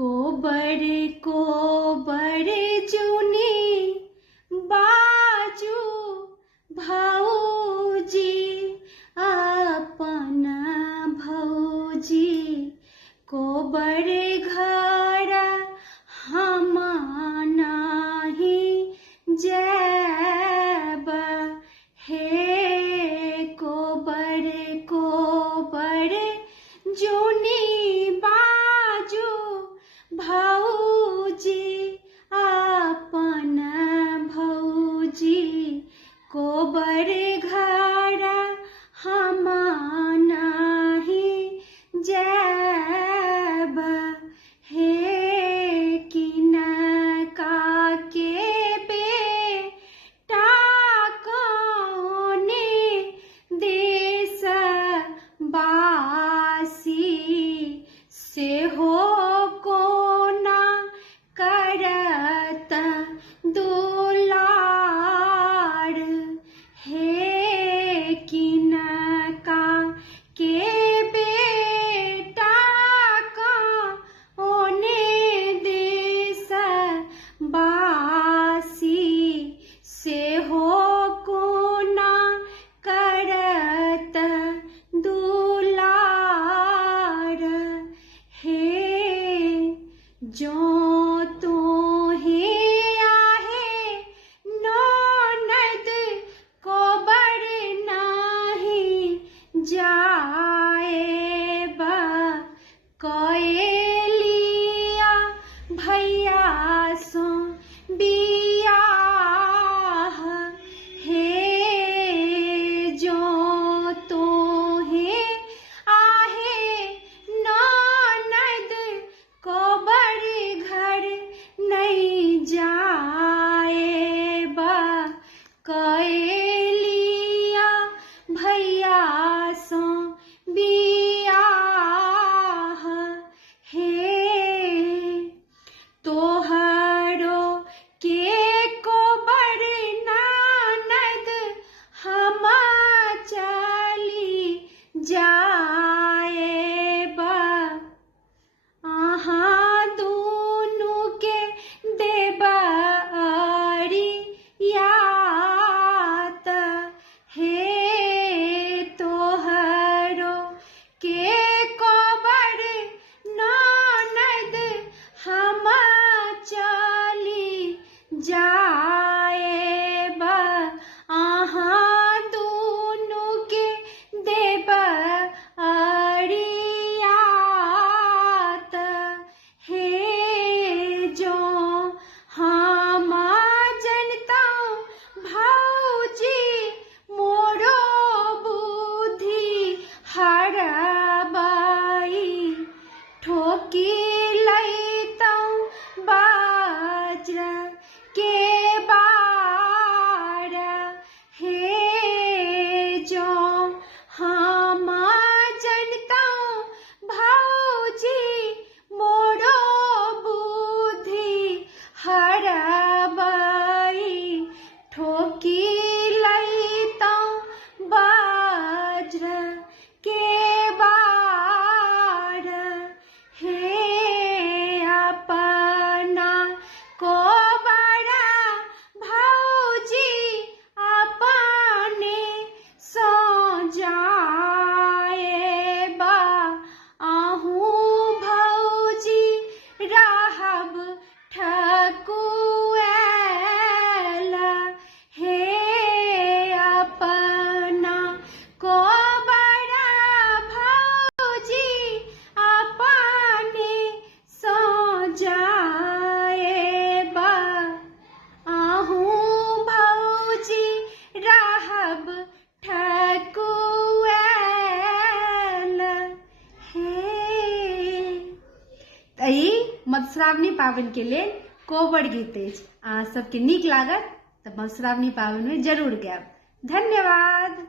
कोबर कोबर जुनी बाजू भौजी अपन भौजी कोबर घर हम नाही जैब हे कोबर कोबर जुनी बाजू भौजी अपन भौजी कोबर घर हम नाही जैब हे किनका के बेटा कौने देश बासी से हो कोना करत दुलार हे किनका के बेटा कौने देश बासी से हो कोना करत दुलार हे जो तो हे आहे ननद कोबर नाही जाएब कएलिया भैया सो बियाह हे जो तो हे आहे ननद कोबर घर नहीं जाएब कएलिया भैया सो बियाह हे तोहरो के कोबर ननद हम चली जाएब आहाँ दूनु के देब अरियात हे तोहरो के कोबर ननद हम चली जाएब आहाँ दूनु के देब अरियात हे जो हम जनता भौजी मोरो बुद्धि हरबाई ठोकी लैतौं बाज्र के बार हे जो हम जनता भौजी मोरो बुद्धि हरबाई ठोकी लैतौं बाज्र के बार हे अपना कोबर भौजी अपने सो जाएब आहूँ भौजी रहब ठकुएल हे अपना कोबर भौजी अपने सो जाएब आहूँ भौजी रहब ठकुएल हे तई मधुश्रावणी पावन के लेल कोबर गीत अछि अहाँ सबके नीक लागत तऽ मधुश्रावणी पावन में जरूर गायब। धन्यवाद।